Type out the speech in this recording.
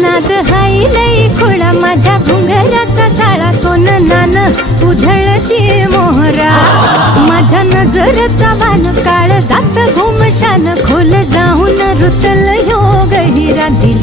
नाद हाई लई खोळा माझ्या घुंगराचा जाळा सोन नान उधळती मोहरा माझ्या नजरचा वान काळ जात घुमशान खोल जाऊन रुतल योग हिरा दिल